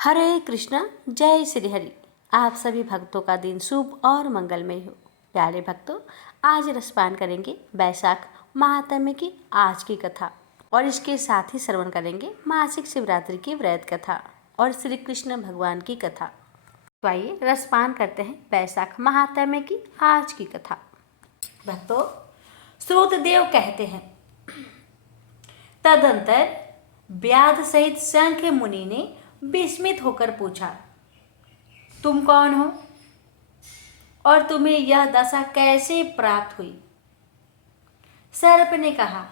हरे कृष्णा, जय श्री हरि। आप सभी भक्तों का दिन शुभ और मंगलमय हो। प्यारे भक्तों, आज रसपान करेंगे वैशाख महात्म्य की आज की कथा और इसके साथ ही श्रवण करेंगे मासिक शिवरात्रि की व्रत कथा और श्री कृष्ण भगवान की कथा। तो आइए रसपान करते हैं वैशाख महात्म्य की आज की कथा। भक्तों, श्रुतदेव कहते हैं, तदंतर व्याध सहित शंख मुनि ने विस्मित होकर पूछा, तुम कौन हो और तुम्हें यह दशा कैसे प्राप्त हुई? सर्प ने कहा,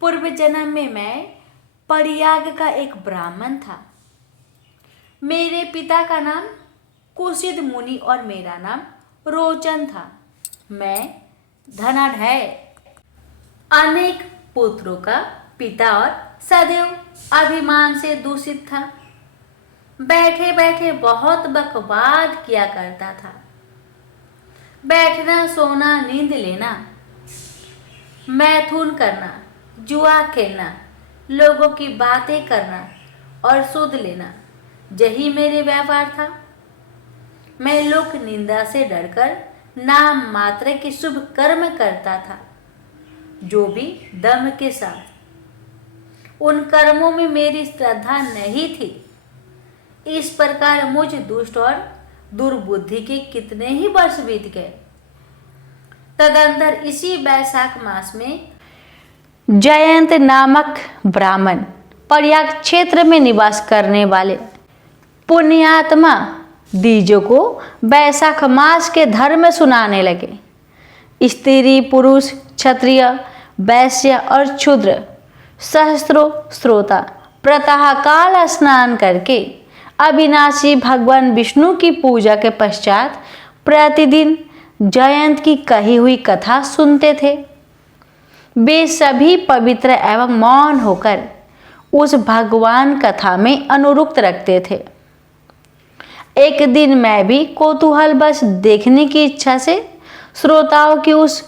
पूर्व जन्म में मैं परियाग का एक ब्राह्मण था। मेरे पिता का नाम कुशिद मुनि और मेरा नाम रोचन था। मैं धनाढ्य अनेक पुत्रों का पिता और सदैव अभिमान से दूषित था। बैठे बैठे बहुत बकवाद किया करता था। बैठना, सोना, नींद लेना, मैथुन करना, जुआ खेलना, लोगों की बातें करना और सूद लेना, यही मेरे व्यापार था। मैं लोक निंदा से डरकर नाम मात्र के शुभ कर्म करता था, जो भी दम के साथ। उन कर्मों में मेरी श्रद्धा नहीं थी। इस प्रकार मुझ दुष्ट और दुर्बुद्धि के कितने ही वर्ष बीत गए। तदंतर इसी वैशाख मास में जयंत नामक ब्राह्मण प्रयाग क्षेत्र में निवास करने वाले पुण्यात्मा द्विजों को वैशाख मास के धर्म सुनाने लगे। स्त्री, पुरुष, क्षत्रिय, वैश्य और क्षुद्र सहस्त्रों श्रोता प्रातःकाल स्नान करके अविनाशी भगवान विष्णु की पूजा के पश्चात प्रतिदिन जयंत की कही हुई कथा सुनते थे। वे सभी पवित्र एवं मौन होकर उस भगवान कथा में अनुरुक्त रखते थे। एक दिन मैं भी कौतूहलवश देखने की इच्छा से श्रोताओं की उस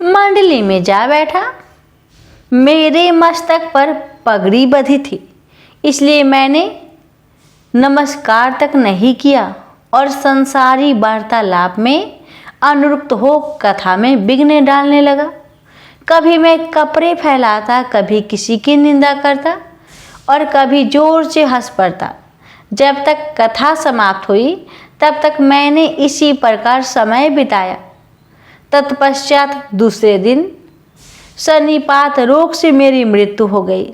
मंडली में जा बैठा। मेरे मस्तक पर पगड़ी बंधी थी, इसलिए मैंने नमस्कार तक नहीं किया और संसारी वार्तालाप में अनुरक्त हो कथा में विघ्न डालने लगा। कभी मैं कपड़े फैलाता, कभी किसी की निंदा करता और कभी जोर से हंस पड़ता। जब तक कथा समाप्त हुई तब तक मैंने इसी प्रकार समय बिताया। तत्पश्चात दूसरे दिन सन्निपात रोग से मेरी मृत्यु हो गई।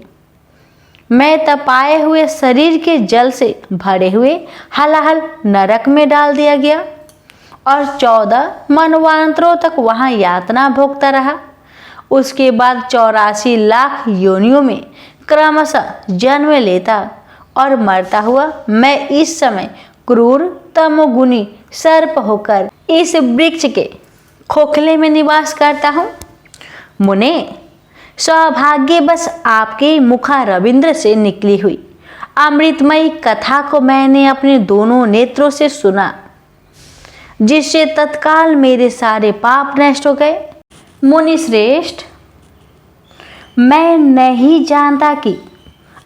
मैं तपाए हुए शरीर के जल से भरे हुए हलाहल नरक में डाल दिया गया और 14 मनवांतरों तक वहां यातना भोगता रहा। उसके बाद 84 लाख योनियों में क्रमशः जन्म लेता और मरता हुआ मैं इस समय क्रूर तमोगुनी सर्प होकर इस वृक्ष के खोखले में निवास करता हूँ। मुने, सौभाग्यवश आपके मुखा रविंद्र से निकली हुई अमृतमयी कथा को मैंने अपने दोनों नेत्रों से सुना, जिससे तत्काल मेरे सारे पाप नष्ट हो गए। मुनि श्रेष्ठ, मैं नहीं जानता कि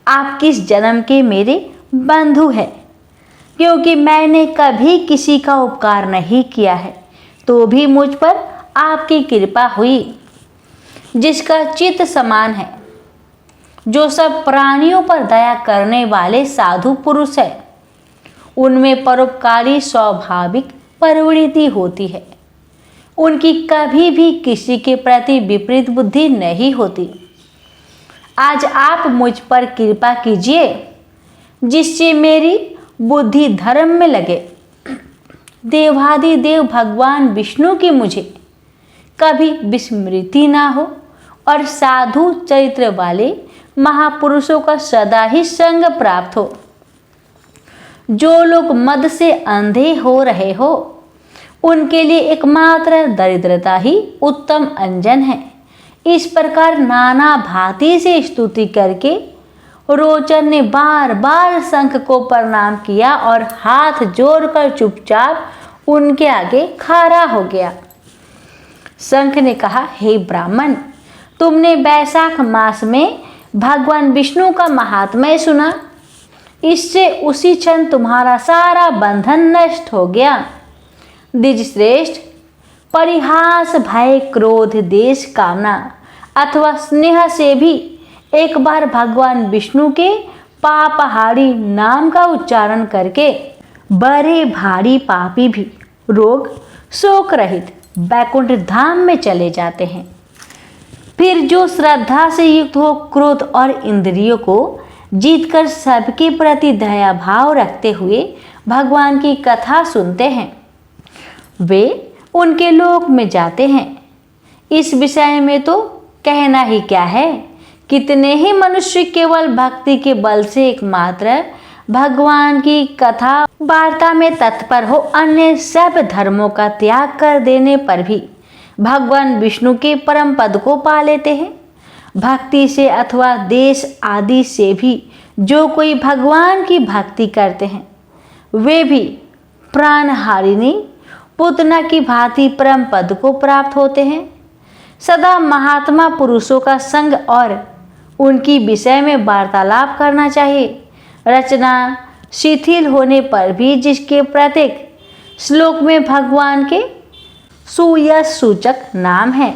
आप किस जन्म के मेरे बंधु हैं, क्योंकि मैंने कभी किसी का उपकार नहीं किया है, तो भी मुझ पर आपकी कृपा हुई। जिसका चित्त समान है, जो सब प्राणियों पर दया करने वाले साधु पुरुष है, उनमें परोपकारी स्वाभाविक प्रवृत्ति होती है। उनकी कभी भी किसी के प्रति विपरीत बुद्धि नहीं होती। आज आप मुझ पर कृपा कीजिए, जिससे मेरी बुद्धि धर्म में लगे। देवाधिदेव भगवान विष्णु की मुझे कभी विस्मृति ना हो और साधु चरित्र वाले महापुरुषों का सदा ही संग प्राप्त हो। जो लोग मद से अंधे हो रहे हो, उनके लिए एकमात्र दरिद्रता ही उत्तम अंजन है। इस प्रकार नाना भांति से स्तुति करके रोचन ने बार बार शंख को प्रणाम किया और हाथ जोड़कर चुपचाप उनके आगे खड़ा हो गया। शंख ने कहा, हे ब्राह्मण, तुमने वैशाख मास में भगवान विष्णु का महात्म्य सुना। इससे उसी क्षण तुम्हारा सारा बंधन नष्ट हो गया। द्विजश्रेष्ठ, परिहास, भय, क्रोध, देश, कामना अथवा स्नेह से भी एक बार भगवान विष्णु के पापहारी नाम का उच्चारण करके बड़े भारी पापी भी रोग शोक रहित वैकुंठ धाम में चले जाते हैं। फिर जो श्रद्धा से युक्त हो, क्रोध और इंद्रियों को जीतकर सबके प्रति दया भाव रखते हुए भगवान की कथा सुनते हैं, वे उनके लोक में जाते हैं। इस विषय में तो कहना ही क्या है। कितने ही मनुष्य केवल भक्ति के बल से एकमात्र भगवान की कथा वार्ता में तत्पर हो, अन्य सब धर्मों का त्याग कर देने पर भी भगवान विष्णु के परम पद को पा लेते हैं। भक्ति से अथवा देश आदि से भी जो कोई भगवान की भक्ति करते हैं, वे भी प्राणहारिणी पूतना की भांति परम पद को प्राप्त होते हैं। सदा महात्मा पुरुषों का संग और उनकी विषय में वार्तालाप करना चाहिए। रचना शिथिल होने पर भी जिसके प्रत्येक श्लोक में भगवान के सुयश सूचक नाम है,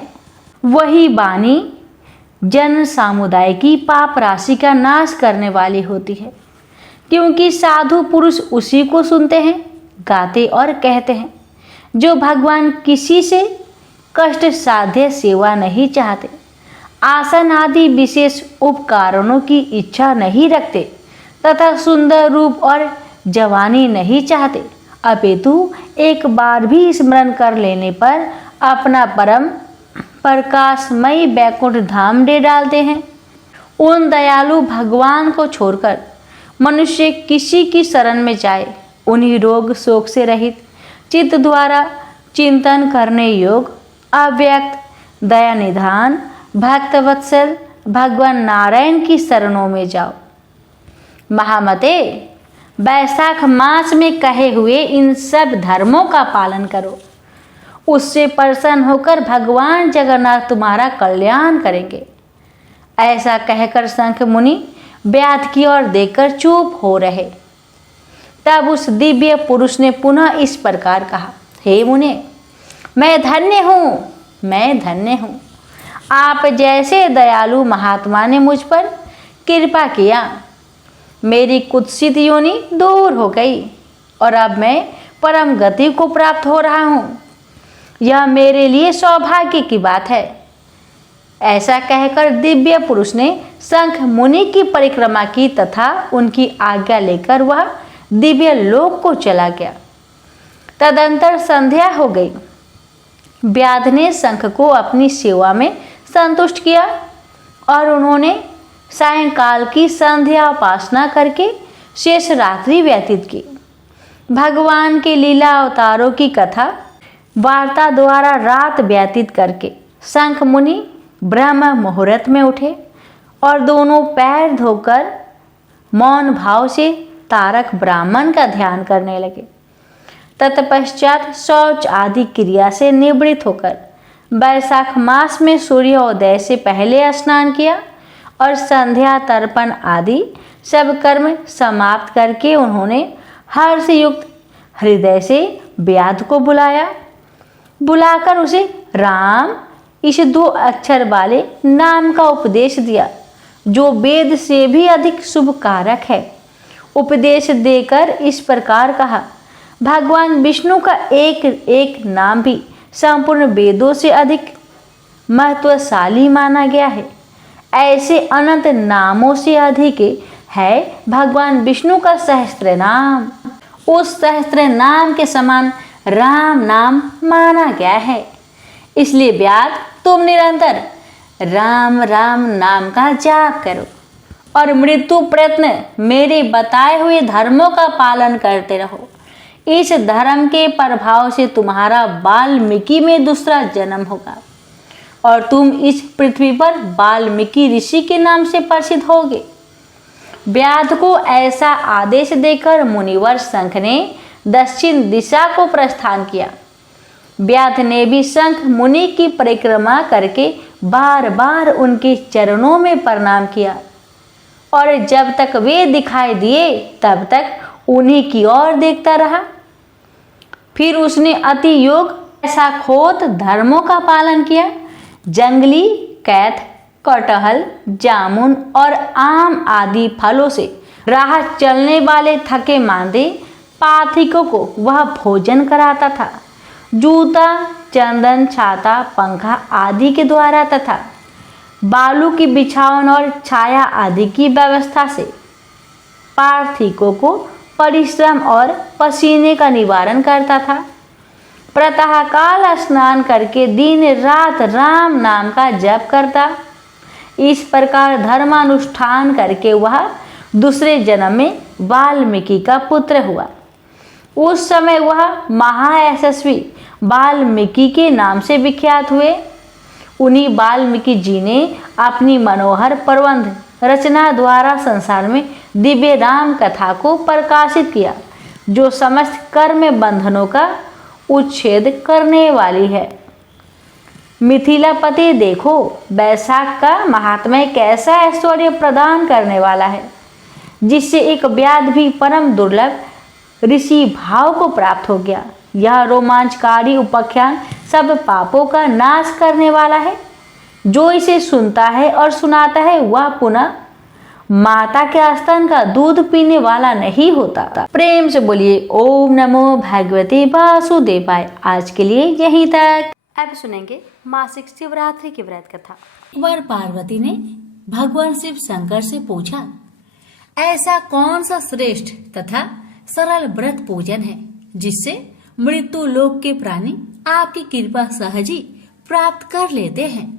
वही वाणी जन समुदाय की पाप राशि का नाश करने वाली होती है। क्योंकि साधु पुरुष उसी को सुनते हैं, गाते और कहते हैं जो भगवान किसी से कष्ट साध्य सेवा नहीं चाहते, आसन आदि विशेष उपकरणों की इच्छा नहीं रखते तथा सुंदर रूप और जवानी नहीं चाहते, अपितु एक बार भी स्मरण कर लेने पर अपना परम प्रकाशमयी वैकुंठ धाम दे डालते हैं। उन दयालु भगवान को छोड़कर मनुष्य किसी की शरण में जाए, उन्हीं रोग शोक से रहित चित्त द्वारा चिंतन करने योग अव्यक्त दया निधान भक्तवत्सल भगवान नारायण की शरणों में जाओ। महामते, बैसाख मास में कहे हुए इन सब धर्मों का पालन करो, उससे प्रसन्न होकर भगवान जगन्नाथ तुम्हारा कल्याण करेंगे। ऐसा कहकर शंख मुनि व्याध की ओर देखकर चुप हो रहे। तब उस दिव्य पुरुष ने पुनः इस प्रकार कहा, हे मुने, मैं धन्य हूँ, मैं धन्य हूँ। आप जैसे दयालु महात्मा ने मुझ पर कृपा किया, मेरी कुत्सित योनि दूर हो गई और अब मैं परम गति को प्राप्त हो रहा हूँ। यह मेरे लिए सौभाग्य की बात है। ऐसा कहकर दिव्य पुरुष ने शंख मुनि की परिक्रमा की तथा उनकी आज्ञा लेकर वह दिव्य लोक को चला गया। तदंतर संध्या हो गई। व्याध ने शंख को अपनी सेवा में संतुष्ट किया और उन्होंने सायंकाल की संध्या उपासना करके शेष रात्रि व्यतीत की। भगवान के लीला अवतारों की कथा वार्ता द्वारा रात व्यतीत करके शंख मुनि ब्रह्म मुहूर्त में उठे और दोनों पैर धोकर मौन भाव से तारक ब्राह्मण का ध्यान करने लगे। तत्पश्चात शौच आदि क्रिया से निवृत्त होकर बैसाख मास में सूर्योदय से पहले स्नान किया और संध्या तर्पण आदि सब कर्म समाप्त करके उन्होंने हर्ष युक्त हृदय से व्याध को बुलाया। बुलाकर उसे राम इस 2 अक्षर वाले नाम का उपदेश दिया, जो वेद से भी अधिक शुभ कारक है। उपदेश देकर इस प्रकार कहा, भगवान विष्णु का एक एक नाम भी संपूर्ण वेदों से अधिक महत्वशाली माना गया है। ऐसे अनंत नामों से अधिक है भगवान विष्णु का सहस्त्र नाम। उस सहस्त्र नाम के समान राम नाम माना गया है। इसलिए व्याध, तुम निरंतर राम राम नाम का जाप करो और मृत्यु प्रयत्न मेरे बताए हुए धर्मों का पालन करते रहो। इस धर्म के प्रभाव से तुम्हारा वाल्मीकि में दूसरा जन्म होगा और तुम इस पृथ्वी पर वाल्मीकि ऋषि के नाम से प्रसिद्ध होगे। व्याध को ऐसा आदेश देकर मुनिवर शंख ने दक्षिण दिशा को प्रस्थान किया। व्याध ने भी शंख मुनि की परिक्रमा करके बार बार उनके चरणों में प्रणाम किया। और जब तक वे दिखाई दिए तब तक उन्हीं की ओर देखता रहा। फिर उसने अति योग ऐसा खोत धर्मों का पालन किया। जंगली कैथ, कटहल, जामुन और आम आदि फलों से राह चलने वाले थके मांदे पाथिकों को वह भोजन कराता था। जूता, चंदन, छाता, पंखा आदि के द्वारा तथा बालू की बिछावन और छाया आदि की व्यवस्था से पार्थिकों को परिश्रम और पसीने का निवारण करता था। प्रातःकाल स्नान करके दिन रात राम नाम का जप करता। इस प्रकार धर्मानुष्ठान करके वह दूसरे जन्म में वाल्मीकि का पुत्र हुआ। उस समय वह महायशस्वी वाल्मीकि के नाम से विख्यात हुए। उन्हीं वाल्मीकि जी ने अपनी मनोहर प्रबंध रचना द्वारा संसार में दिव्य राम कथा को प्रकाशित किया, जो समस्त कर्म बंधनों का उच्छेद करने वाली है। मिथिलापति देखो, बैसाख का महात्म्य कैसा ऐश्वर्य प्रदान करने वाला है, जिससे एक व्याध भी परम दुर्लभ ऋषि भाव को प्राप्त हो गया। यह रोमांचकारी उपाख्यान सब पापों का नाश करने वाला है। जो इसे सुनता है और सुनाता है वह पुनः माता के स्तन का दूध पीने वाला नहीं होता। प्रेम से बोलिए ओम नमो भगवते वासुदेवाय। आज के लिए यहीं तक। अब सुनेंगे मासिक शिवरात्रि की व्रत कथा। एक बार पार्वती ने भगवान शिव शंकर से पूछा, ऐसा कौन सा श्रेष्ठ तथा सरल व्रत पूजन है जिससे मृत्यु लोक के प्राणी आपकी कृपा सहज ही प्राप्त कर लेते हैं।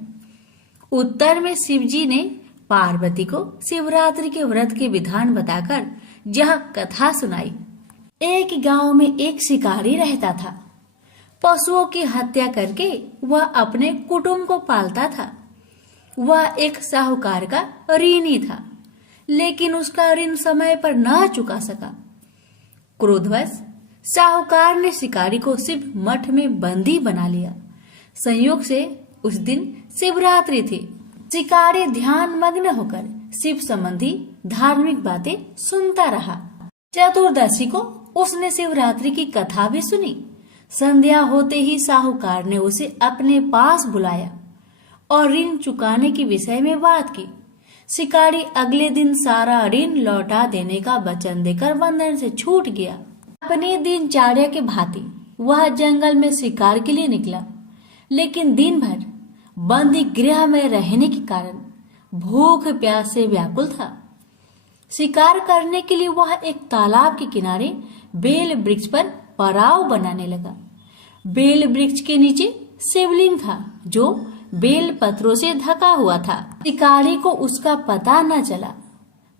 उत्तर में शिवजी ने पार्वती को शिवरात्रि के व्रत के विधान बताकर यह कथा सुनाई। एक गांव में एक शिकारी रहता था। पशुओं की हत्या करके वह अपने कुटुंब को पालता था। वह एक साहूकार का ऋणी था, लेकिन उसका ऋण समय पर न चुका सका। क्रोधवश साहूकार ने शिकारी को शिव मठ में बंदी बना लिया। संयोग से उस दिन शिवरात्रि थी। शिकारी ध्यान मग्न होकर शिव संबंधी धार्मिक बातें सुनता रहा। चतुर्दशी को उसने शिवरात्रि की कथा भी सुनी। संध्या होते ही साहूकार ने उसे अपने पास बुलाया और ऋण चुकाने के विषय में बात की। शिकारी अगले दिन सारा ऋण लौटा देने का वचन देकर बंधन से छूट गया। अपने दिनचर्या के भांति वह जंगल में शिकार के लिए निकला, लेकिन दिन भर बंदी गृह में रहने के कारण भूख प्यास से व्याकुल था। शिकार करने के लिए वह एक तालाब के किनारे बेल वृक्ष पर पड़ाव बनाने लगा। बेल वृक्ष के नीचे शिवलिंग था, जो बेल पत्रों से ढका हुआ था। शिकारी को उसका पता न चला।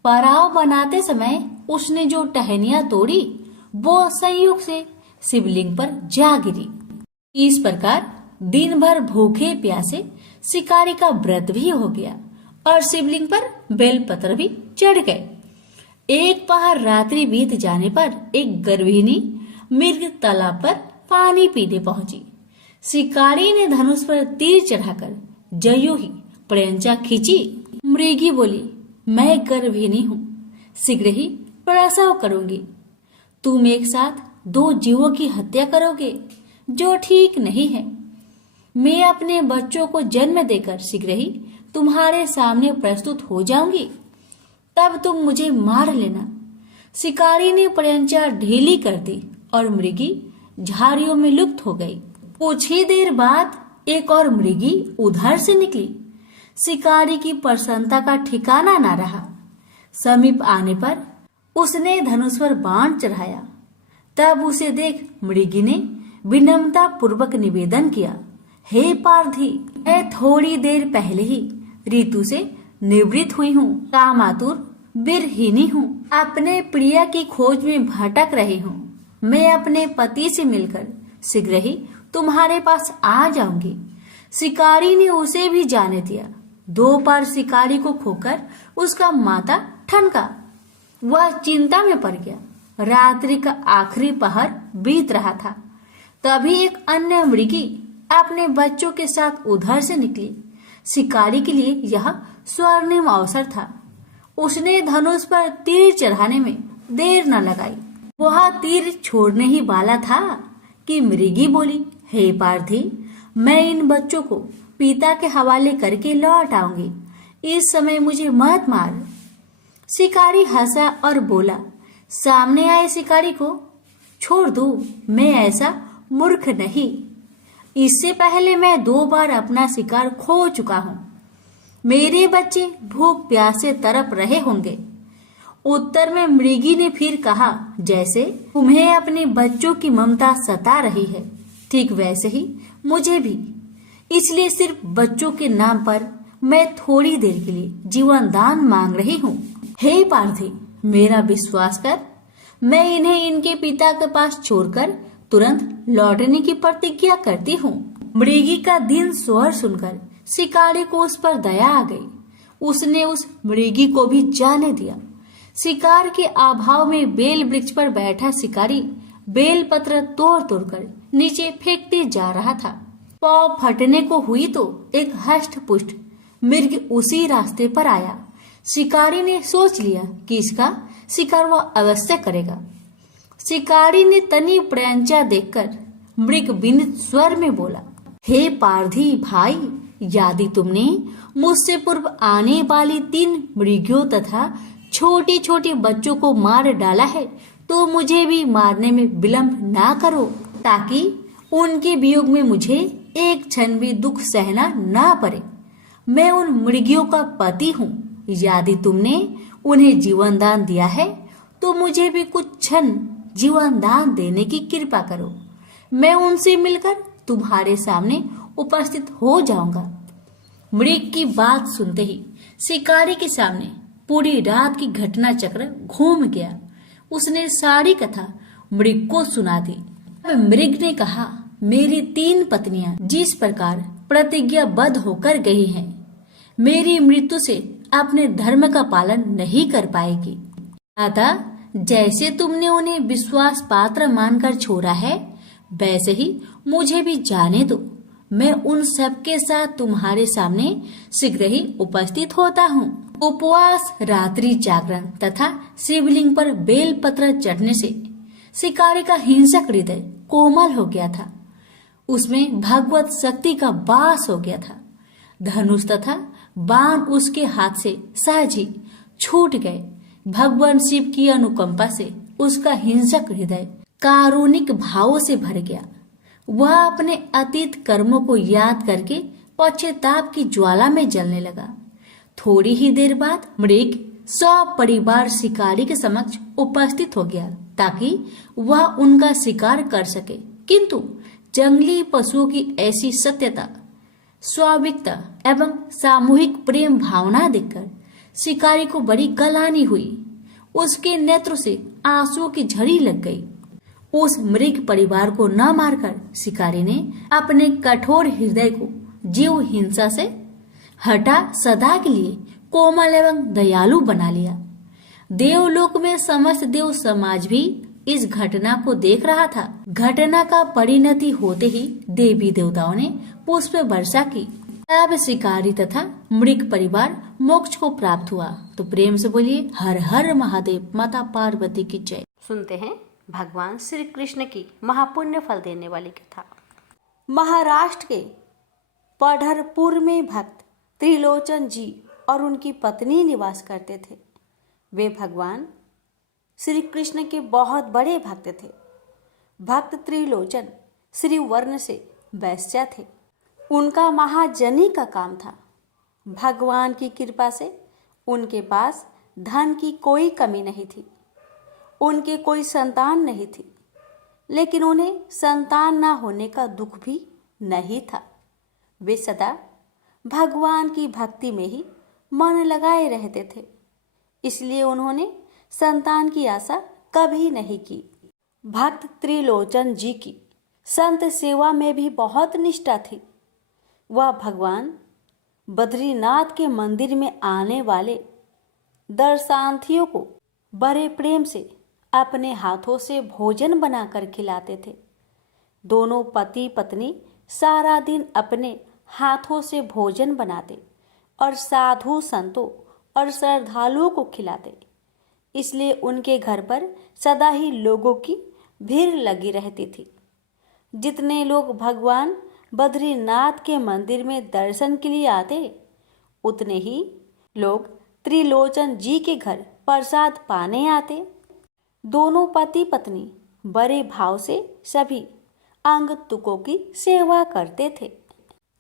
पड़ाव बनाते समय उसने जो टहनियां तोड़ी वो संयोग से शिवलिंग पर जा गिरी। इस प्रकार दिन भर भूखे प्यासे शिकारी का व्रत भी हो गया और शिवलिंग पर बेलपत्र भी चढ़ गए। एक पहर रात्रि बीत जाने पर एक गर्भिणी मृग तालाब पर पानी पीने पहुंची। शिकारी ने धनुष पर तीर चढ़ाकर जयो ही प्रयंचा खींची। मृगी बोली, मैं गर्भिणी हूँ, शीघ्र ही प्रसव करूंगी। तुम एक साथ 2 जीवों की हत्या करोगे, जो ठीक नहीं है। मैं अपने बच्चों को जन्म देकर शीघ्र ही तुम्हारे सामने प्रस्तुत हो जाऊंगी, तब तुम मुझे मार लेना। शिकारी ने प्रयंचा ढीली कर दी और मृगी झाड़ियों में लुप्त हो गई। कुछ ही देर बाद एक और मृगी उधर से निकली। शिकारी की प्रसन्नता का ठिकाना न रहा। समीप आने पर उसने धनुष पर बाण चढ़ाया। तब उसे देख मृगी ने विनम्रता पूर्वक निवेदन किया, हे पारधी, मैं थोड़ी देर पहले ही ऋतु से निवृत्त हुई हूँ, कामातुर बिरहिनी हूँ, अपने प्रिय की खोज में भटक रही हूँ। मैं अपने पति से मिलकर शीघ्र ही तुम्हारे पास आ जाऊंगी। शिकारी ने उसे भी जाने दिया। 2 बार शिकारी को खोकर उसका माथा ठनका। वह चिंता में पड़ गया। रात्रि का आखिरी पहर बीत रहा था। तभी एक अन्य मृगी अपने बच्चों के साथ उधर से निकली। शिकारी के लिए यह स्वर्णिम अवसर था। उसने धनुष पर तीर चढ़ाने में देर न लगाई। वह तीर छोड़ने ही वाला था कि मृगी बोली, हे पार्थी, मैं इन बच्चों को पिता के हवाले करके लौट आऊंगी, इस समय मुझे मत मार। शिकारी हंसा और बोला, सामने आए शिकारी को छोड़ दो, मैं ऐसा मूर्ख नहीं। इससे पहले मैं 2 बार अपना शिकार खो चुका हूँ। मेरे बच्चे भूख प्यास से तड़प रहे होंगे। उत्तर में मृगी ने फिर कहा, जैसे तुम्हें अपने बच्चों की ममता सता रही है, ठीक वैसे ही मुझे भी। इसलिए सिर्फ बच्चों के नाम पर मैं थोड़ी देर के लिए जीवन दान मांग रही हूँ। हे पार्थी, मेरा विश्वास कर, मैं इन्हें इनके पिता के पास छोड़कर तुरंत लौटने की प्रतिज्ञा करती हूँ। मृगी का दीन स्वर सुनकर शिकारी को उस पर दया आ गई। उसने उस मृगी को भी जाने दिया। शिकार के अभाव में बेल वृक्ष पर बैठा शिकारी बेल पत्र तोड़ तोड़कर नीचे फेंकते जा रहा था। पाँव फटने को हुई तो एक हष्ट पुष्ट मृग उसी रास्ते पर आया। शिकारी ने सोच लिया कि इसका शिकार वह अवश्य करेगा। शिकारी ने तनी प्रयंचा देखकर मृग विनीत स्वर में बोला, हे पारधी भाई, यदि तुमने मुझसे पूर्व आने वाली 3 मृगियों तथा छोटे छोटे बच्चों को मार डाला है तो मुझे भी मारने में विलंब ना करो, ताकि उनके वियोग में मुझे एक क्षण भी दुख सहना ना पड़े। मैं उन मृगियों का पति हूँ। यदि तुमने उन्हें जीवन दान दिया है तो मुझे भी कुछ क्षण जीवन दान देने की कृपा करो। मैं उनसे मिलकर तुम्हारे सामने उपस्थित हो जाऊंगा। मृग की बात सुनते ही शिकारी के सामने पूरी रात की घटना चक्र घूम गया। उसने सारी कथा मृग को सुना दी। मृग ने कहा, मेरी 3 पत्नियां जिस प्रकार प्रतिज्ञाबद्ध होकर गई हैं, मेरी मृत्यु से अपने धर्म का पालन नहीं कर पाएगी। अतः जैसे तुमने उन्हें विश्वास पात्र मानकर छोड़ा है, वैसे ही मुझे भी जाने दो। मैं उन सबके साथ तुम्हारे सामने शीघ्र ही उपस्थित होता हूँ। उपवास, रात्रि जागरण तथा शिवलिंग पर बेल पत्र चढ़ने से शिकारी का हिंसक हृदय कोमल हो गया था। उसमें भगवत शक्ति का वास हो गया था। धनुष तथा बाण उसके हाथ से सहज ही छूट गए। भगवान शिव की अनुकंपा से उसका हिंसक हृदय कारुणिक भावों से भर गया। वह अपने अतीत कर्मों को याद करके पश्चाताप की ज्वाला में जलने लगा। थोड़ी ही देर बाद मृग सपरिवार शिकारी के समक्ष उपस्थित हो गया ताकि वह उनका शिकार कर सके, किंतु जंगली पशुओं की ऐसी सत्यता, स्वाभाविकता एवं सामूहिक प्रेम भावना देखकर शिकारी को बड़ी गलानी हुई। उसके नेत्रों से आंसुओं की झड़ी लग गई। उस मृग परिवार को न मारकर शिकारी ने अपने कठोर हृदय को जीव हिंसा से हटा सदा के लिए कोमल एवं दयालु बना लिया। देवलोक में समस्त देव समाज भी इस घटना को देख रहा था। घटना का परिणति होते ही देवी देवताओं ने पुष्प वर्षा की। अब शिकारी तथा मृग परिवार मोक्ष को प्राप्त हुआ। तो प्रेम से बोलिए हर हर महादेव, माता पार्वती की जय। सुनते हैं भगवान श्री कृष्ण की महापुण्य फल देने वाली कथा। महाराष्ट्र के पढ़रपुर में भक्त त्रिलोचन जी और उनकी पत्नी निवास करते थे। वे भगवान श्री कृष्ण के बहुत बड़े भक्त थे। भक्त त्रिलोचन श्री वर्ण से वैश्य थे। उनका महाजनी का काम था। भगवान की कृपा से उनके पास धन की कोई कमी नहीं थी। उनके कोई संतान नहीं थी, लेकिन उन्हें संतान ना होने का दुख भी नहीं था। वे सदा भगवान की भक्ति में ही मन लगाए रहते थे, इसलिए उन्होंने संतान की आशा कभी नहीं की। भक्त त्रिलोचन जी की संत सेवा में भी बहुत निष्ठा थी। वह भगवान बद्रीनाथ के मंदिर में आने वाले दर्शनार्थियों को बड़े प्रेम से अपने हाथों से भोजन बनाकर खिलाते थे। दोनों पति पत्नी सारा दिन अपने हाथों से भोजन बनाते और साधु संतों और श्रद्धालुओं को खिलाते, इसलिए उनके घर पर सदा ही लोगों की भीड़ लगी रहती थी। जितने लोग भगवान बद्रीनाथ के मंदिर में दर्शन के लिए आते, उतने ही लोग त्रिलोचन जी के घर प्रसाद पाने आते। दोनों पति पत्नी बड़े भाव से सभी आगंतुकों की सेवा करते थे।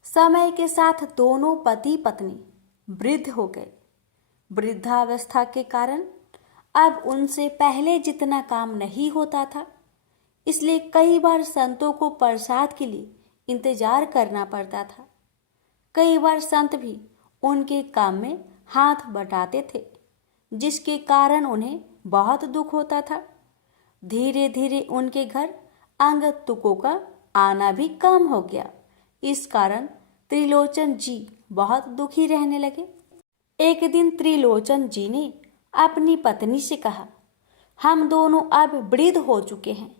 समय के साथ दोनों पति पत्नी वृद्ध हो गए। वृद्धावस्था के कारण अब उनसे पहले जितना काम नहीं होता था, इसलिए कई बार संतों को प्रसाद के लिए इंतजार करना पड़ता था। कई बार संत भी उनके काम में हाथ बटाते थे, जिसके कारण उन्हें बहुत दुख होता था। धीरे धीरे उनके घर आगंतुकों का आना भी कम हो गया। इस कारण त्रिलोचन जी बहुत दुखी रहने लगे। एक दिन त्रिलोचन जी ने अपनी पत्नी से कहा, हम दोनों अब वृद्ध हो चुके हैं,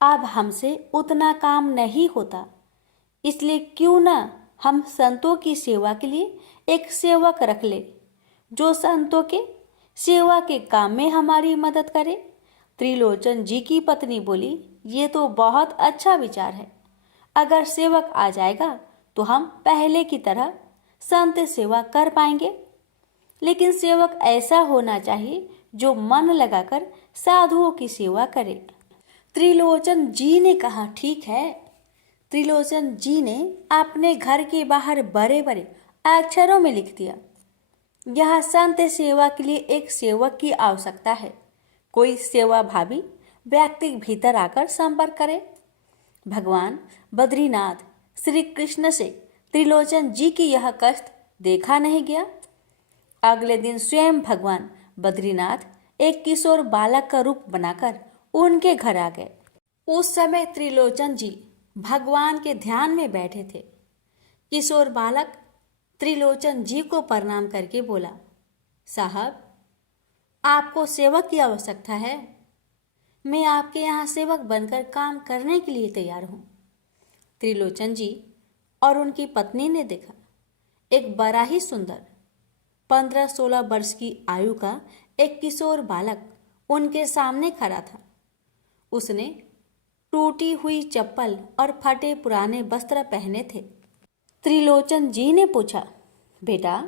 अब हमसे उतना काम नहीं होता, इसलिए क्यों ना हम संतों की सेवा के लिए एक सेवक रख ले, जो संतों के सेवा के काम में हमारी मदद करे। त्रिलोचन जी की पत्नी बोली, ये तो बहुत अच्छा विचार है। अगर सेवक आ जाएगा तो हम पहले की तरह संत सेवा कर पाएंगे, लेकिन सेवक ऐसा होना चाहिए जो मन लगाकर साधुओं की सेवा करे। त्रिलोचन जी ने कहा, ठीक है। त्रिलोचन जी ने अपने घर के बाहर बड़े बड़े अक्षरों में लिख दिया, यह संत सेवा के लिए एक सेवक की आवश्यकता है। कोई सेवा भावी व्यक्ति भीतर आकर संपर्क करे। भगवान बद्रीनाथ श्री कृष्ण से त्रिलोचन जी की यह कष्ट देखा नहीं गया। अगले दिन स्वयं भगवान बद्रीनाथ एक किशोर बालक का रूप बनाकर उनके घर आ गए। उस समय त्रिलोचन जी भगवान के ध्यान में बैठे थे। किशोर बालक त्रिलोचन जी को प्रणाम करके बोला, साहब, आपको सेवक की आवश्यकता है। मैं आपके यहाँ सेवक बनकर काम करने के लिए तैयार हूँ। त्रिलोचन जी और उनकी पत्नी ने देखा, एक बड़ा ही सुंदर 15-16 वर्ष की आयु का एक किशोर बालक उनके सामने खड़ा था। उसने टूटी हुई चप्पल और फटे पुराने वस्त्र पहने थे। त्रिलोचन जी ने पूछा, बेटा,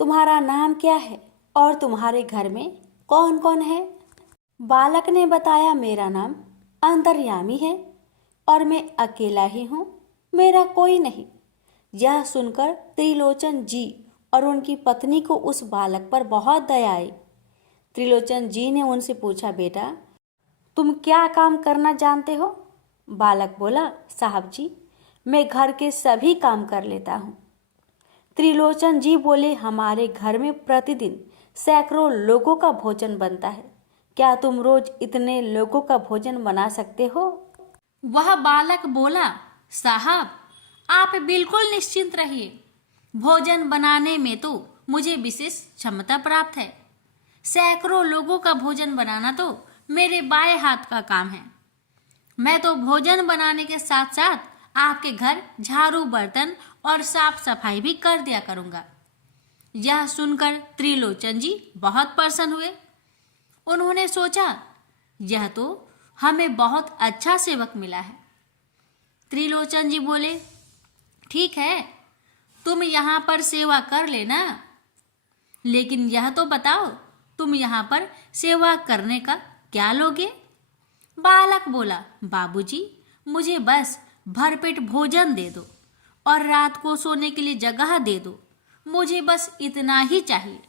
तुम्हारा नाम क्या है और तुम्हारे घर में कौन कौन है? बालक ने बताया, मेरा नाम अंतर्यामी है और मैं अकेला ही हूँ, मेरा कोई नहीं। यह सुनकर त्रिलोचन जी और उनकी पत्नी को उस बालक पर बहुत दया आई। त्रिलोचन जी ने उनसे पूछा, बेटा, तुम क्या काम करना जानते हो? बालक बोला, साहब जी, मैं घर के सभी काम कर लेता हूँ। त्रिलोचन जी बोले, हमारे घर में प्रतिदिन सैकड़ों लोगों का भोजन बनता है, क्या तुम रोज इतने लोगों का भोजन बना सकते हो? वह बालक बोला, साहब, आप बिल्कुल निश्चिंत रहिए, भोजन बनाने में तो मुझे विशेष क्षमता प्राप्त है। सैकड़ों लोगों का भोजन बनाना तो मेरे बाएं हाथ का काम है। मैं तो भोजन बनाने के साथ साथ आपके घर झाड़ू बर्तन और साफ सफाई भी कर दिया करूंगा। यह सुनकर त्रिलोचन जी बहुत प्रसन्न हुए। उन्होंने सोचा, यह तो हमें बहुत अच्छा सेवक मिला है। त्रिलोचन जी बोले, ठीक है, तुम यहाँ पर सेवा कर लेना, लेकिन यह तो बताओ, तुम यहाँ पर सेवा करने का क्या लोगे? बालक बोला, बाबूजी, मुझे बस भरपेट भोजन दे दो और रात को सोने के लिए जगह दे दो, मुझे बस इतना ही चाहिए।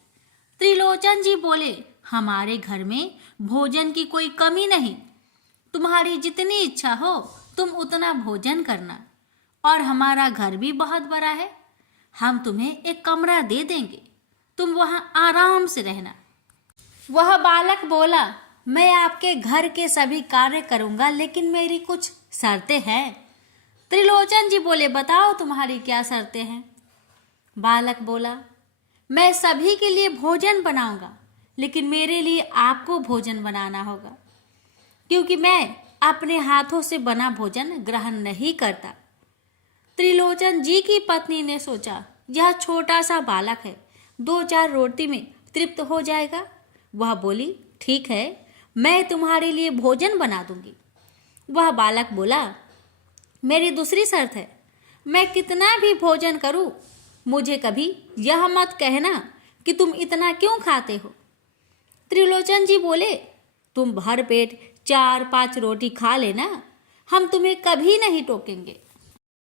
त्रिलोचन जी बोले, हमारे घर में भोजन की कोई कमी नहीं, तुम्हारी जितनी इच्छा हो तुम उतना भोजन करना, और हमारा घर भी बहुत बड़ा है, हम तुम्हें एक कमरा दे देंगे, तुम वहाँ आराम से रहना। वह बालक बोला, मैं आपके घर के सभी कार्य करूंगा, लेकिन मेरी कुछ शर्तें हैं। त्रिलोचन जी बोले, बताओ तुम्हारी क्या शर्तें हैं? बालक बोला, मैं सभी के लिए भोजन बनाऊंगा, लेकिन मेरे लिए आपको भोजन बनाना होगा, क्योंकि मैं अपने हाथों से बना भोजन ग्रहण नहीं करता। त्रिलोचन जी की पत्नी ने सोचा, यह छोटा सा बालक है, 2-4 रोटी में तृप्त हो जाएगा। वह बोली, ठीक है, मैं तुम्हारे लिए भोजन बना दूंगी। वह बालक बोला, मेरी दूसरी शर्त है, मैं कितना भी भोजन करूं, मुझे कभी यह मत कहना कि तुम इतना क्यों खाते हो। त्रिलोचन जी बोले, तुम भर पेट 4-5 रोटी खा लेना, हम तुम्हें कभी नहीं टोकेंगे।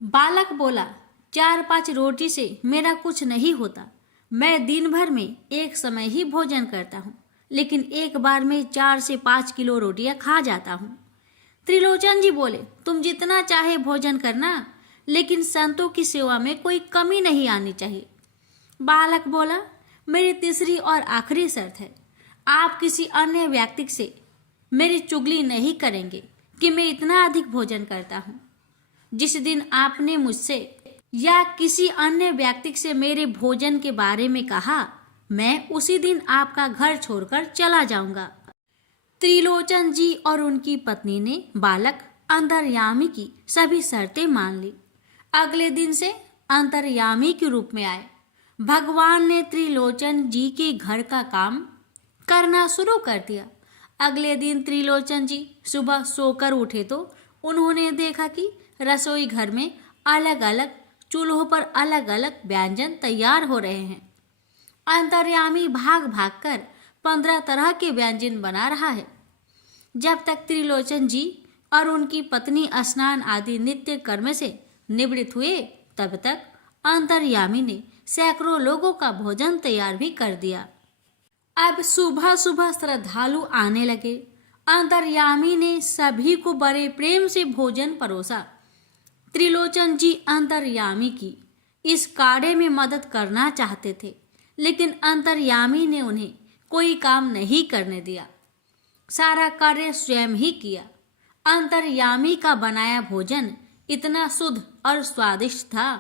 बालक बोला, 4-5 रोटी से मेरा कुछ नहीं होता, मैं दिन भर में एक समय ही भोजन करता हूँ, लेकिन एक बार में 4 से 5 किलो रोटियां खा जाता हूँ। त्रिलोचन जी बोले, तुम जितना चाहे भोजन करना, लेकिन संतों की सेवा में कोई कमी नहीं आनी चाहिए। बालक बोला, मेरी तीसरी और आखिरी शर्त है, आप किसी अन्य व्यक्ति से मेरी चुगली नहीं करेंगे कि मैं इतना अधिक भोजन करता हूँ। जिस दिन आपने मुझसे या किसी अन्य व्यक्ति से मेरे भोजन के बारे में कहा, मैं उसी दिन आपका घर छोड़कर चला जाऊंगा। त्रिलोचन जी और उनकी पत्नी ने बालक अंतर्यामी की सभी शर्तें मान ली। अगले दिन से अंतर्यामी के रूप में आए। भगवान ने त्रिलोचन जी के घर का काम करना शुरू कर दिया। अगले दिन त्रिलोचन जी सुबह सोकर उठे तो उन्होंने देखा कि रसोई घर में अलग अलग चूल्हों पर अलग अलग व्यंजन तैयार हो रहे हैं। अंतर्यामी भाग भाग कर 15 तरह के व्यंजन बना रहा है। जब तक त्रिलोचन जी और उनकी पत्नी स्नान आदि नित्य कर्म से निवृत्त हुए, तब तक अंतर्यामी ने सैकड़ों लोगों का भोजन तैयार भी कर दिया। अब सुबह सुबह श्रद्धालु आने लगे। अंतर्यामी ने सभी को बड़े प्रेम से भोजन परोसा। त्रिलोचन जी अंतर्यामी की इस कार्य में मदद करना चाहते थे, लेकिन अंतर्यामी ने उन्हें कोई काम नहीं करने दिया। सारा कार्य स्वयं ही किया। अंतर्यामी का बनाया भोजन इतना शुद्ध और स्वादिष्ट था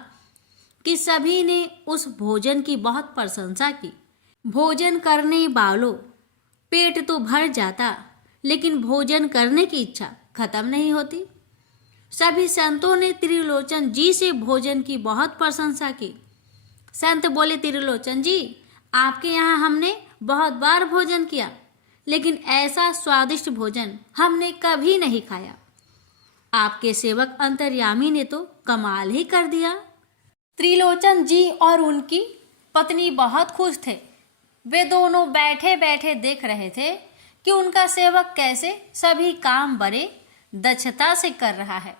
कि सभी ने उस भोजन की बहुत प्रशंसा की। भोजन करने वालों पेट तो भर जाता, लेकिन भोजन करने की इच्छा खत्म नहीं होती। सभी संतों ने त्रिलोचन जी से भोजन की बहुत प्रशंसा की। संत बोले, त्रिलोचन जी, आपके यहाँ हमने बहुत बार भोजन किया, लेकिन ऐसा स्वादिष्ट भोजन हमने कभी नहीं खाया। आपके सेवक अंतर्यामी ने तो कमाल ही कर दिया। त्रिलोचन जी और उनकी पत्नी बहुत खुश थे। वे दोनों बैठे बैठे देख रहे थे कि उनका सेवक कैसे सभी काम बड़े दक्षता से कर रहा है।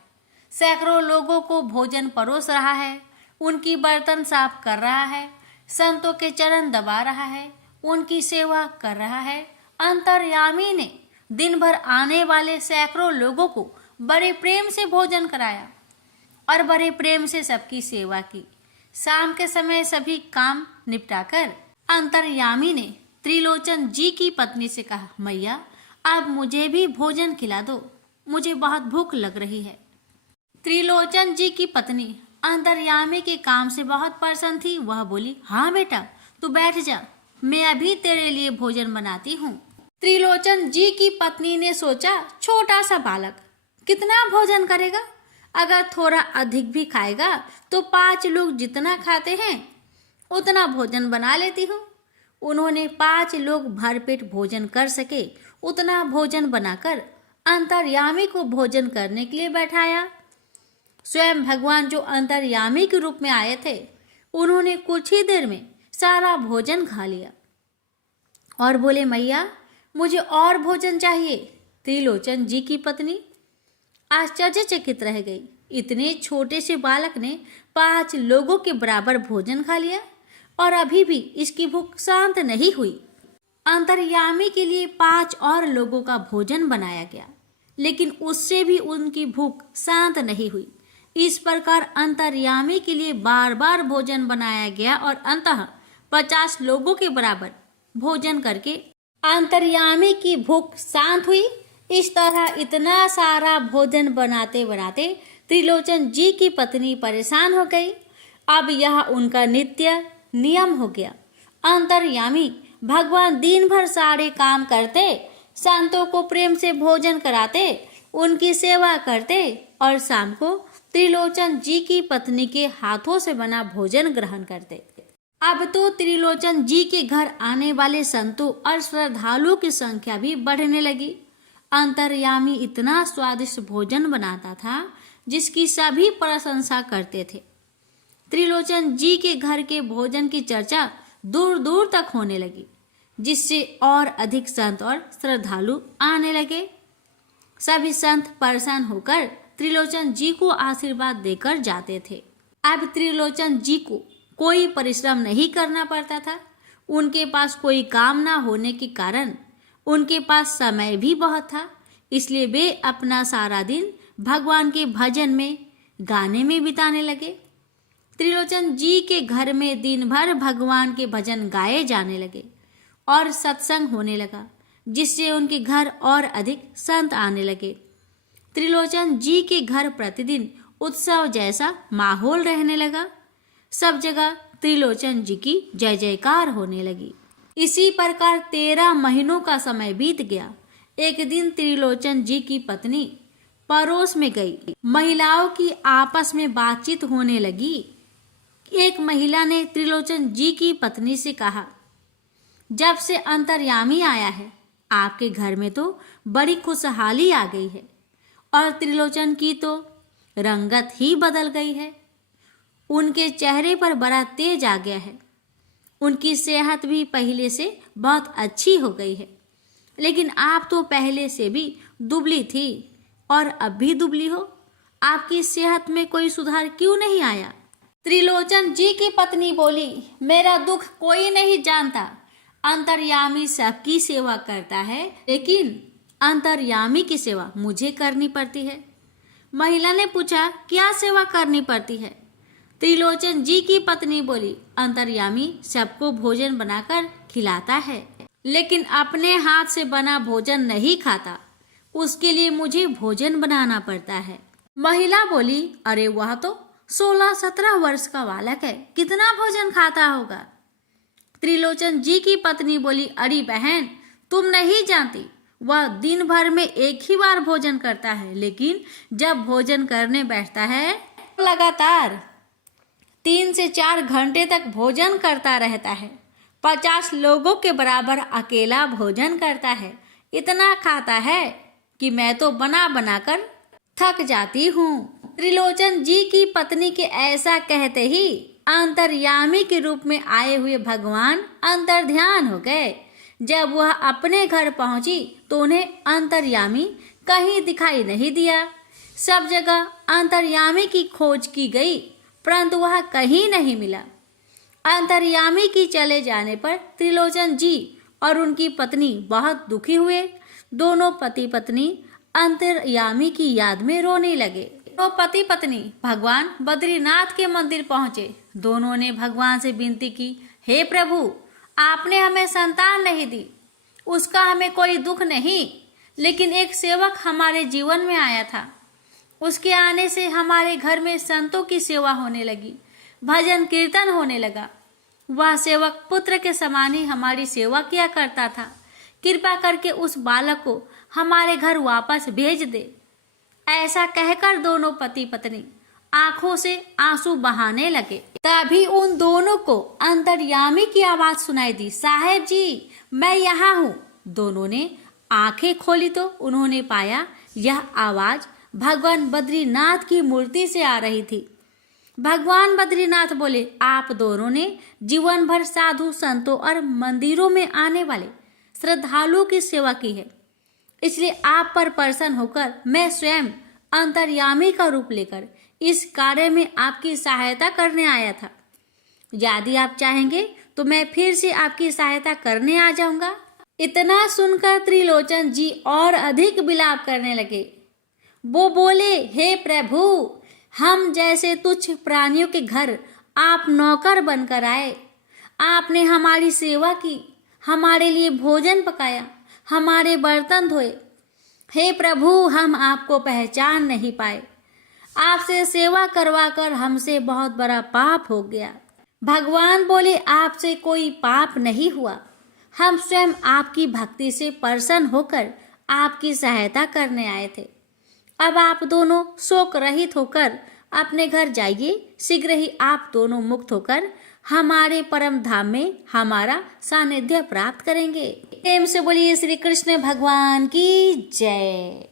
सैकड़ों लोगों को भोजन परोस रहा है, उनकी बर्तन साफ कर रहा है, संतों के चरण दबा रहा है, उनकी सेवा कर रहा है। अंतर्यामी ने दिन भर आने वाले सैकड़ों लोगों को बड़े प्रेम से भोजन कराया और बड़े प्रेम से सबकी सेवा की। शाम के समय सभी काम निपटाकर अंतर्यामी ने त्रिलोचन जी की पत्नी से कहा, मैया, अब मुझे भी भोजन खिला दो, मुझे बहुत भूख लग रही है। त्रिलोचन जी की पत्नी अंतर्यामी के काम से बहुत प्रसन्न थी। वह बोली, हाँ बेटा, तू बैठ जा, मैं अभी तेरे लिए भोजन बनाती हूँ। त्रिलोचन जी की पत्नी ने सोचा, छोटा सा बालक कितना भोजन करेगा, अगर थोड़ा अधिक भी खाएगा तो 5 लोग जितना खाते हैं उतना भोजन बना लेती हूँ। उन्होंने 5 लोग भरपेट भोजन कर सके उतना भोजन बनाकर अंतर्यामी को भोजन करने के लिए बैठाया। स्वयं भगवान जो अंतर्यामी के रूप में आए थे, उन्होंने कुछ ही देर में सारा भोजन खा लिया और बोले, मैया, मुझे और भोजन चाहिए। त्रिलोचन जी की पत्नी आश्चर्यचकित रह गई। इतने छोटे से बालक ने 5 लोगों के बराबर भोजन खा लिया और अभी भी इसकी भूख शांत नहीं हुई। अंतर्यामी के लिए 5 और लोगों का भोजन बनाया गया, लेकिन उससे भी उनकी भूख शांत नहीं हुई। इस प्रकार अंतर्यामी के लिए बार बार भोजन बनाया गया और अंततः 50 लोगों के बराबर भोजन करके अंतर्यामी की भूख शांत हुई। इस तरह इतना सारा भोजन बनाते बनाते त्रिलोचन जी की पत्नी परेशान हो गई। अब यह उनका नित्य नियम हो गया। अंतर्यामी भगवान दिन भर सारे काम करते, संतों को प्रेम से भोजन कराते, उनकी सेवा करते और शाम को त्रिलोचन जी की पत्नी के हाथों से बना भोजन ग्रहण करते। अब तो त्रिलोचन जी के घर आने वाले संतों और श्रद्धालुओं की संख्या भी बढ़ने लगी। अंतर्यामी इतना स्वादिष्ट भोजन बनाता था जिसकी सभी प्रशंसा करते थे। त्रिलोचन जी के घर के भोजन की चर्चा दूर दूर तक होने लगी, जिससे और अधिक संत और श्रद्धालु आने लगे। सभी संत परेशान होकर त्रिलोचन जी को आशीर्वाद देकर जाते थे। अब त्रिलोचन जी को कोई परिश्रम नहीं करना पड़ता था। उनके पास कोई काम ना होने के कारण उनके पास समय भी बहुत था, इसलिए वे अपना सारा दिन भगवान के भजन में, गाने में बिताने लगे। त्रिलोचन जी के घर में दिन भर भगवान के भजन गाए जाने लगे और सत्संग होने लगा, जिससे उनके घर और अधिक संत आने लगे। त्रिलोचन जी के घर प्रतिदिन उत्सव जैसा माहौल रहने लगा। सब जगह त्रिलोचन जी की जय जयकार होने लगी। इसी प्रकार 13 महीनों का समय बीत गया। एक दिन त्रिलोचन जी की पत्नी पड़ोस में गई। महिलाओं की आपस में बातचीत होने लगी। एक महिला ने त्रिलोचन जी की पत्नी से कहा, जब से अंतर्यामी आया है आपके घर में तो बड़ी खुशहाली आ गई है और त्रिलोचन की तो रंगत ही बदल गई है। उनके चेहरे पर बड़ा तेज आ गया है। उनकी सेहत भी पहले से बहुत अच्छी हो गई है। लेकिन आप तो पहले से भी दुबली थी और अब भी दुबली हो। आपकी सेहत में कोई सुधार क्यों नहीं आया? त्रिलोचन जी की पत्नी बोली, मेरा दुख कोई नहीं जानता। अंतर्यामी सबकी सेवा करता है, लेकिन अंतर्यामी की सेवा मुझे करनी पड़ती है। महिला ने पूछा, क्या सेवा करनी पड़ती है? त्रिलोचन जी की पत्नी बोली, अंतर्यामी सबको भोजन बनाकर खिलाता है, लेकिन अपने हाथ से बना भोजन नहीं खाता। उसके लिए मुझे भोजन बनाना पड़ता है। महिला बोली, अरे वह तो 16-17 वर्ष का बालक है, कितना भोजन खाता होगा? त्रिलोचन जी की पत्नी बोली, अरे बहन, तुम नहीं जानती, वह दिन भर में एक ही बार भोजन करता है, लेकिन जब भोजन करने बैठता है लगातार 3 से 4 घंटे तक भोजन करता रहता है। 50 लोगों के बराबर अकेला भोजन करता है। इतना खाता है कि मैं तो बना बनाकर थक जाती हूँ। त्रिलोचन जी की पत्नी के ऐसा कहते ही अंतर्यामी के रूप में आए हुए भगवान अंतर्ध्यान हो गए। जब वह अपने घर पहुंची तो उन्हें अंतर्यामी कहीं दिखाई नहीं दिया। सब जगह अंतर्यामी की खोज की गई, परंतु वह कहीं नहीं मिला। अंतर्यामी की चले जाने पर त्रिलोचन जी और उनकी पत्नी बहुत दुखी हुए। दोनों पति पत्नी अंतर्यामी की याद में रोने लगे। तो पति पत्नी भगवान बद्रीनाथ के मंदिर पहुंचे। दोनों ने भगवान से विनती की, हे प्रभु, आपने हमें संतान नहीं दी, उसका हमें कोई दुख नहीं, लेकिन एक सेवक हमारे जीवन में आया था। उसके आने से हमारे घर में संतों की सेवा होने लगी, भजन कीर्तन होने लगा। वह सेवक पुत्र के समान ही हमारी सेवा किया करता था। कृपा करके उस बालक को हमारे घर वापस भेज दे। ऐसा कहकर दोनों पति पत्नी आंखों से आंसू बहाने लगे। तभी उन दोनों को अंतर्यामी की आवाज सुनाई दी, साहेब जी, मैं यहाँ हूँ। दोनों ने आंखें खोली तो उन्होंने पाया यह आवाज भगवान बद्रीनाथ की मूर्ति से आ रही थी। भगवान बद्रीनाथ बोले, आप दोनों ने जीवन भर साधु संतों और मंदिरों में आने वाले श्रद्धालुओं की सेवा की है, इसलिए आप पर प्रसन्न होकर मैं स्वयं अंतर्यामी का रूप लेकर इस कार्य में आपकी सहायता करने आया था। यदि आप चाहेंगे तो मैं फिर से आपकी सहायता करने आ जाऊंगा। इतना सुनकर त्रिलोचन जी और अधिक विलाप करने लगे। वो बोले, हे प्रभु, हम जैसे तुच्छ प्राणियों के घर आप नौकर बनकर आए। आपने हमारी सेवा की, हमारे लिए भोजन पकाया, हमारे बर्तन धोए। हे प्रभु, हम आपको पहचान नहीं पाए। आपसे सेवा करवाकर हमसे बहुत बड़ा पाप हो गया। भगवान बोले, आपसे कोई पाप नहीं हुआ। हम स्वयं आपकी भक्ति से प्रसन्न होकर आपकी सहायता करने आए थे। अब आप दोनों शोक रहित होकर अपने घर जाइए। शीघ्र ही आप दोनों मुक्त होकर हमारे परम धाम में हमारा सानिध्य प्राप्त करेंगे। प्रेम से बोलिए श्री कृष्ण भगवान की जय।